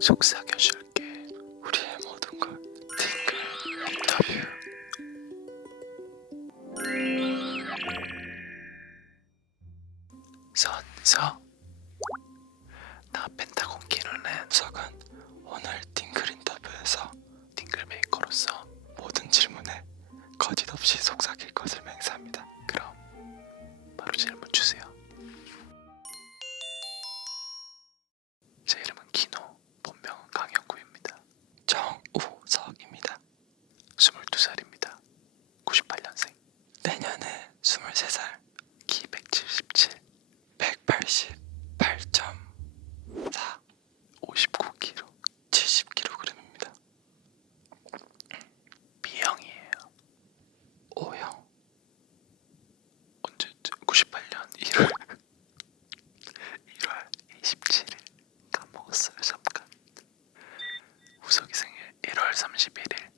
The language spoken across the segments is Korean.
속삭여줄게. 우리의 모든 것 팅글 인터뷰. 선서 나 펜타곤 키누는 석은 오늘 팅글 인터뷰에서 팅글 메이커로서 모든 질문에 거짓없이 속삭일 것을 맹세합니다. 그럼 바로 질문 주세요. 제 이름은 키노, 본명은 강혁구입니다. 정우석입니다. 22살입니다. 98년생. 내년에 23살. 키 177, 188.4, 59kg, 70kg입니다. B형이에요. O형. 언제쯤? 98년 1월 27일. 까먹었어요 잠깐. 우석이 생일 1월 31일.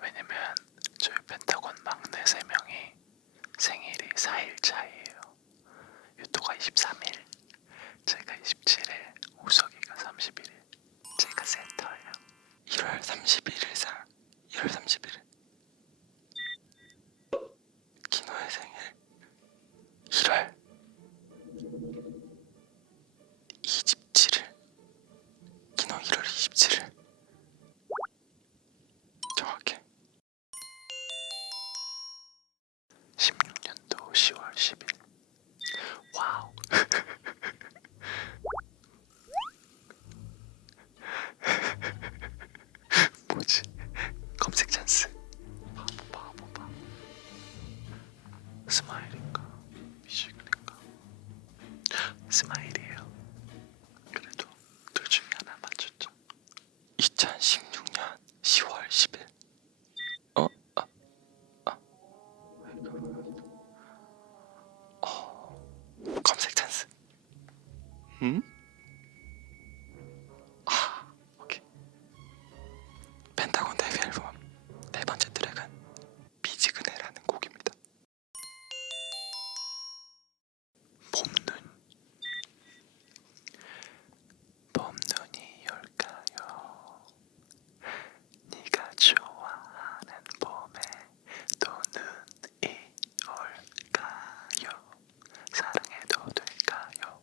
왜냐면 저희 펜타곤 막내 3명이 생일이 4일 차이에요. 유토가 23일, 제가 27일, 우석이가 31일. 제가 센터예요. 1월 31일상 1월 31일 키노의 생일 1월 27일. 키노 1월 27일 정확해. 16년도 10월 10일. 와우. 뭐지? 검색 찬스. 바보. 스마일인가? 미식인가? 스마일이에요. 그래도 둘 중에 하나 맞췄죠. 2016년 10월 10일. 검색 찬스. 응? 오케이. 펜타곤 데뷔 앨범 네 번째 트랙은 미지근해라는 곡입니다. 봄눈이 올까요? 네가 좋아하는 봄에 또 눈이 올까요? 사랑해도 될까요?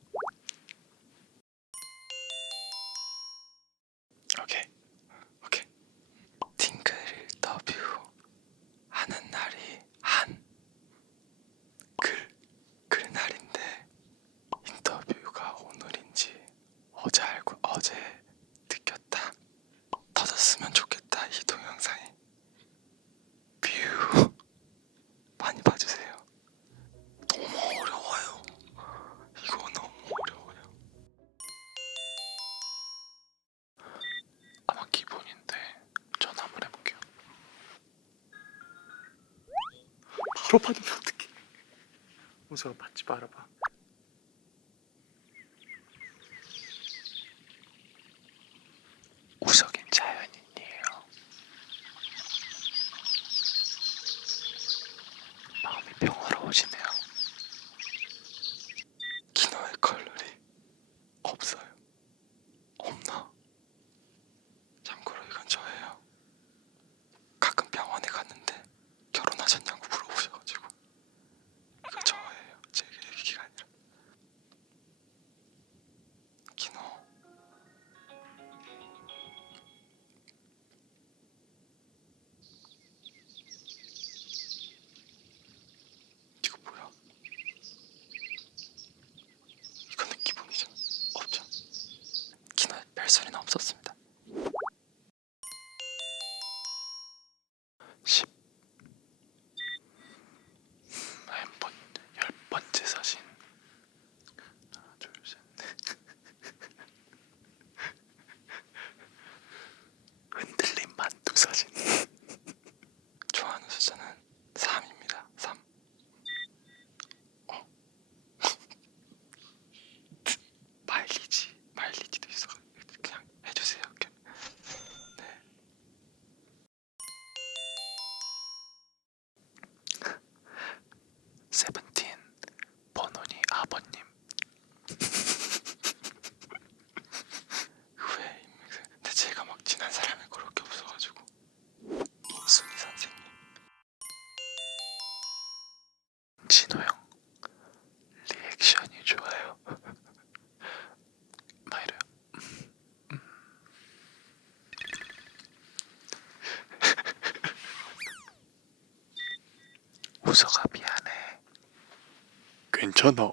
오케이. 팅글 인터뷰 하는 날이 그날인데 인터뷰가 오늘인지 어제 알고 어제 느꼈다. 터졌으면 좋겠다. 이 동영상이 뷰 많이 봐주세요. 너무 어려워요. 이거 너무 어려워요. 아마 기본인데 전화 한번 해볼게요. 바로 받으면 어떡해. 우석아 받지 말아봐. 우석인 자연인이에요. 마음이 평화로워지네요. 키노의 컬러리 없어요. 없나? 참고로 이건 저예요. 가끔 병원에 갔는데 결혼하셨냐고 물어보셔가지고 이거 저예요. 제 얘기가 아니라. 키노 이거 뭐야? 이거는 기본이죠. 없죠. 키노의 별소리는 없었습니다. 10 10번째 사진. 하나 둘셋 흔들림 만두 사진. 좋아하는 숫자는 3입니다. 3. 마일리지도 있어. 그냥 해주세요. 우석아 미안해. 괜찮아.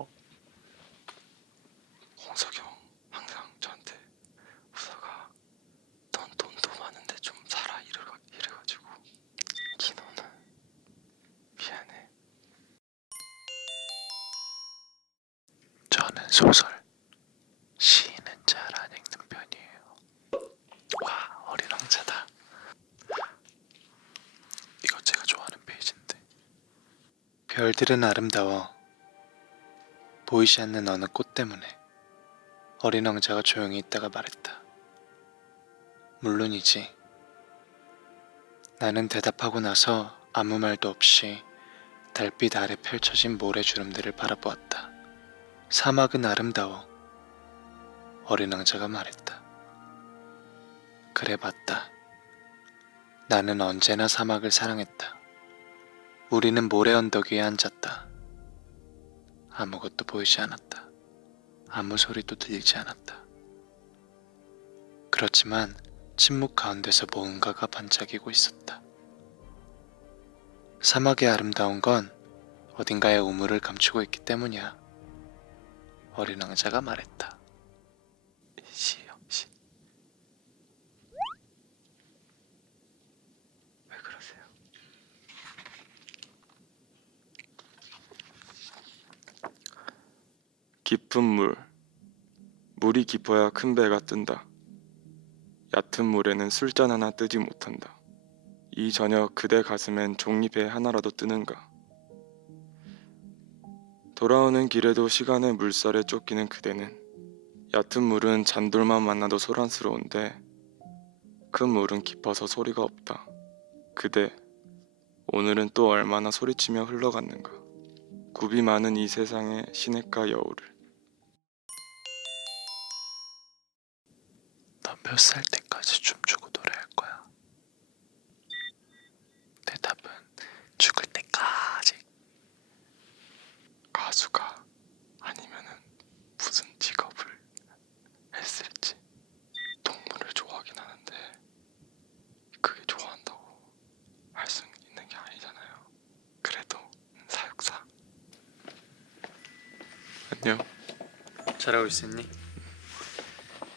홍석이 형 항상 저한테 우석아 넌 돈도 많은데 좀 살아 이래가지고 기노는 미안해. 저는 소설, 시는 잘 안 읽는 편이에요. 와 어린 왕자다. 이거 제가 좋아하는 페이지인데. 별들은 아름다워. 보이지 않는 어느 꽃 때문에. 어린 왕자가 조용히 있다가 말했다. 물론이지. 나는 대답하고 나서 아무 말도 없이 달빛 아래 펼쳐진 모래주름들을 바라보았다. 사막은 아름다워. 어린 왕자가 말했다. 그래 맞다. 나는 언제나 사막을 사랑했다. 우리는 모래 언덕 위에 앉았다. 아무것도 보이지 않았다. 아무 소리도 들리지 않았다. 그렇지만 침묵 가운데서 무언가가 반짝이고 있었다. 사막의 아름다운 건 어딘가에 우물을 감추고 있기 때문이야. 어린 왕자가 말했다. 시요, 시. 왜 그러세요? 깊은 물. 물이 깊어야 큰 배가 뜬다. 얕은 물에는 술잔 하나 뜨지 못한다. 이 저녁 그대 가슴엔 종이배 하나라도 뜨는가. 돌아오는 길에도 시간의 물살에 쫓기는 그대는 얕은 물은 잔돌만 만나도 소란스러운데 큰 물은 깊어서 소리가 없다. 그대, 오늘은 또 얼마나 소리치며 흘러갔는가. 굽이 많은 이 세상의 시냇가 여우를. 넌 몇 살 때까지 춤추고 노래할 거야? 대답은 죽을 때까지. 가수가 아니면은 무슨 직업을 했을지. 동물을 좋아하긴 하는데 그게 좋아한다고 할 수 있는 게 아니잖아요. 그래도 사육사. 안녕. 잘하고 있었니?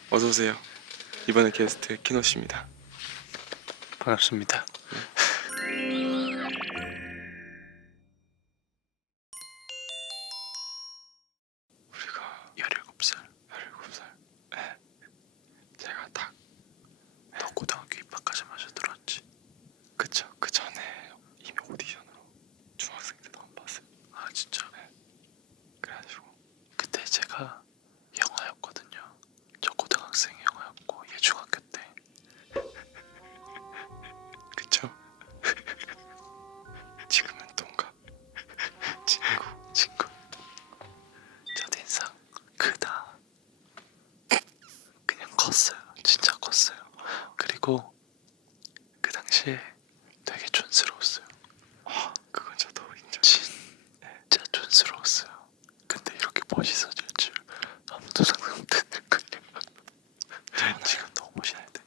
어서오세요. 이번에 게스트 키노씨입니다. 반갑습니다. 우리가 17살. 네. 제가 딱 너 고등학교 입학하자마자 들어왔지. 그쵸. 그 전에 이미 오디션으로 중학생 때도 안 봤어요. 아 진짜? 네. 그래가지고 그때 제가 영화였거든요. 저 고등학생 영화였고 얘 중학교 때. 그쵸? 지금은 동갑. 친구. 첫인상 크다. 그냥 컸어요. 진짜 컸어요. 그리고 그 당시에 되게 촌스러웠어요. 그건 저도 인정. 진짜 촌스러웠어요. 근데 이렇게 멋있어질 줄 아무도 상상 못했을걸요. 저는 지금 너무 멋있는데.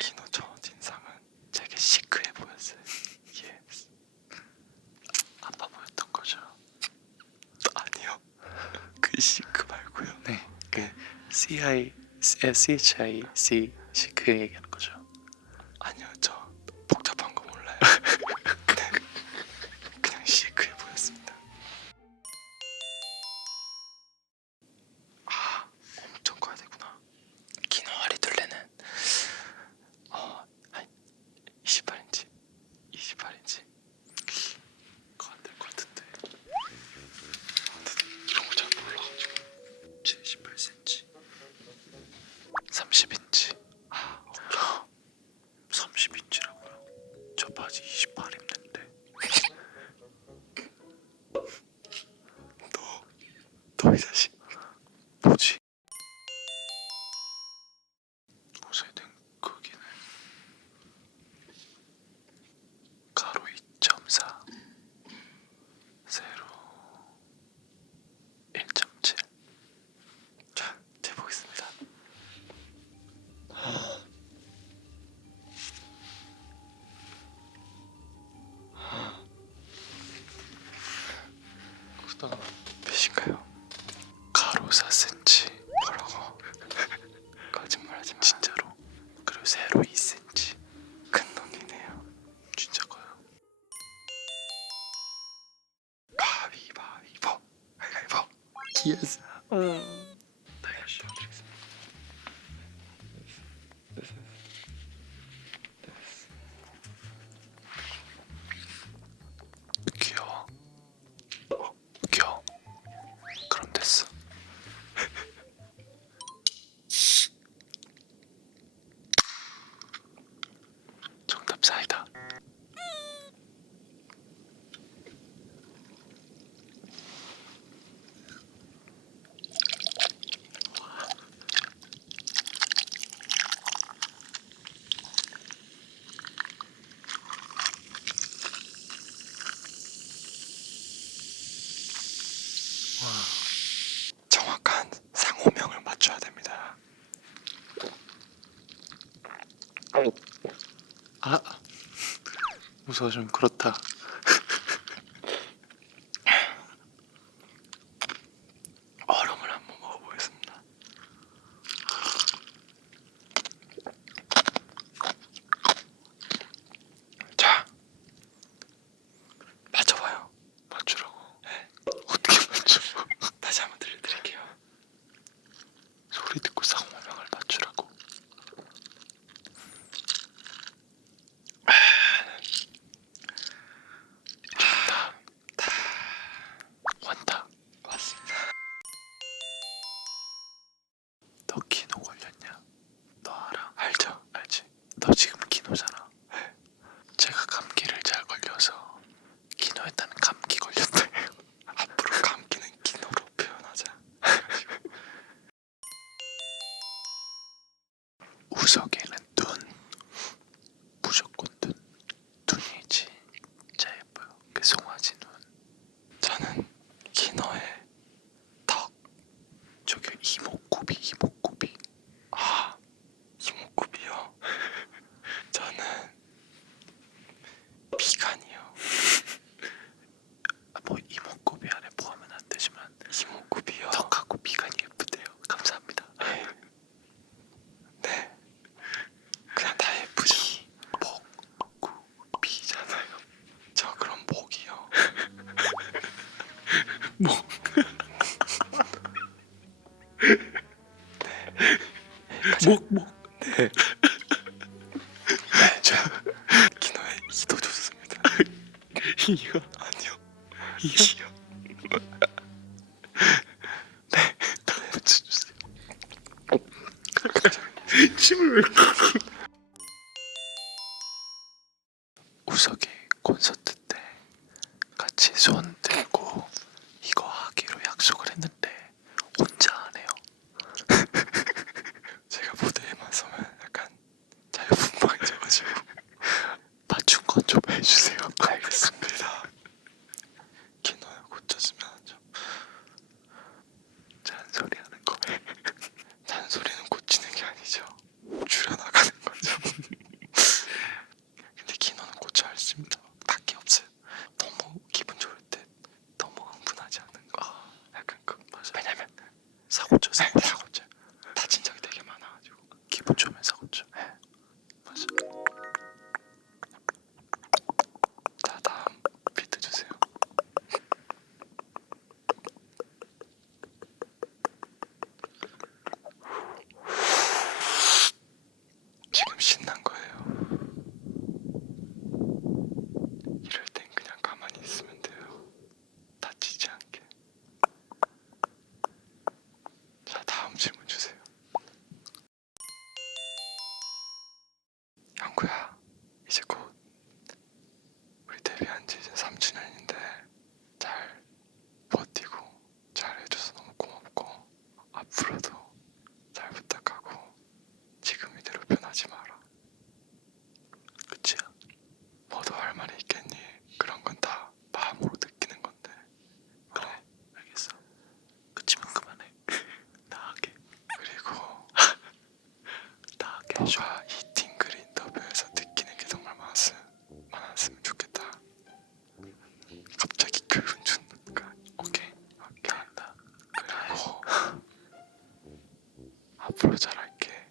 키노 첫인상은 되게 시크해 보였어요. 예스. 아빠 보였던 거죠? 아니요. 그 시크 말고요. 네. 그 CHIC 시크 얘기하는 거죠. 아니요. 저 복잡한 거 몰라요. 네. 그냥 시크해 보였습니다. 아, 엄청 커야 되구나. 키노 아리둘레는 한 28인치. 그거 안 될 것 같은데. 이런 거 잘 몰라가지고. 78cm. 30인치. 30인치라고요? 저 바지 28 입는데. 너 이 자식. 뭐지? 옷의 등 크기는 가로 2.4, 세로 1.7. 자, 재보겠습니다. 사이다. 정확한 상호명을 맞춰야 됩니다. 아, 무서워 좀 그렇다. 얼음을 한번 먹어보겠습니다. 자, 맞춰봐요. 맞추라고. 네. 어떻게 맞춰? 다시 한번 들려드릴게요. 소리 듣고 상호명을 맞추라고. 원탁. 맞습니다. 너 키노 걸렸냐? 너 알아? 알죠? 알지? 너 지금 키노잖아. 네. 제가 감기를 잘 걸려서 키노에 따른 감기 걸렸대. 앞으로 감기는 기노로 표현하자. 우석에는 눈. 무조건 눈. 눈이 진짜 예뻐요. 그 송아지 눈. 저는 기노의 턱. 저기 이목구비 이목구비. 아, 이목구비요. 저는 비간이요. 뭐 이목구비 안에 포함은 안 되지만 이목구비요. 턱하고 비간이 예쁘대요. 감사합니다. 네. 네. 그냥 다 예쁘죠. 이목구비잖아요. 저 그럼 목이요. 목. 목. 네. 저 기노의 이도 좋습니다. 이거 아니요. 이요. 네. 붙여주세요. 침을 왜 이렇게. 우석이 콘서트 때 같이 손 들고 이거 하기로 약속을 했는데 혼자 안 해요. 제가 무대에만 서면 약간 자유분방해져가지고. 맞춘 건 좀 해주세요. 알겠습니다. 기노야 고쳐주면 하죠. 잔소리 하는 거예요. 잔소리는 고치는 게 아니죠. 줄여나가는 거죠. 근데 기노는 고쳐야 할 수 있습니다. 딱히 없어요. 너무 기분 좋을 때 너무 흥분하지 않는 거. 약간 그 맞아요. 왜냐면 사고쳐 사고. 사고죠. 다친 적이 되게 많아가지고. 기분 좋으면 사고쳐. 맞아. 자, 다음 비트 주세요. 지금 신난 거예요. 이럴 땐 그냥 가만히 있으면 돼요. 다치지 않게. 자, 다음 질문 주세요. 영구야, 이제 곧 우리 데뷔한 지 이제 3주년인데 잘 버티고 잘 해줘서 너무 고맙고 앞으로도 잘 부탁하고 지금 이대로 변하지 마라. 그치야. 뭐 더 할 말이 있겠니? 그런 건 다 마음으로 느끼는 건데. 그래. 알겠어. 그치만 그만해. 나하게. 그리고 나하게 해줘. 너가 이 팅글 인터뷰에서 느끼는 게 정말 많았으면 좋겠다. 갑자기 교훈 주는 거. 오케이. 나한다. 그리고 앞으로 잘할게.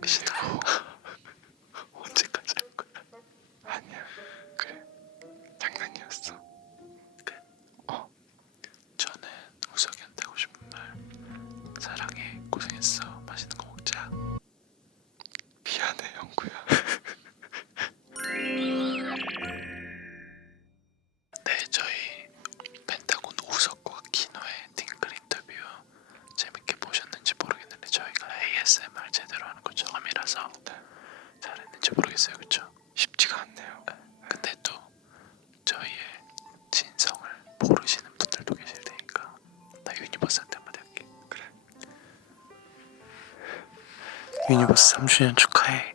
그리고 언제까지 할 거야? 아니야. 그래. 장난이었어. 저는 우석이한테 하고 싶은 말. 사랑해. 고생했어. 맛있는 거 먹자. 미안해, 영구야. 네, 저희 펜타곤 우석과 키노의 팅글 인터뷰 재밌게 보셨는지 모르겠는데 저희가 ASMR 제대로 하는 거 처음이라서 잘 유니버스 3주년 축하해.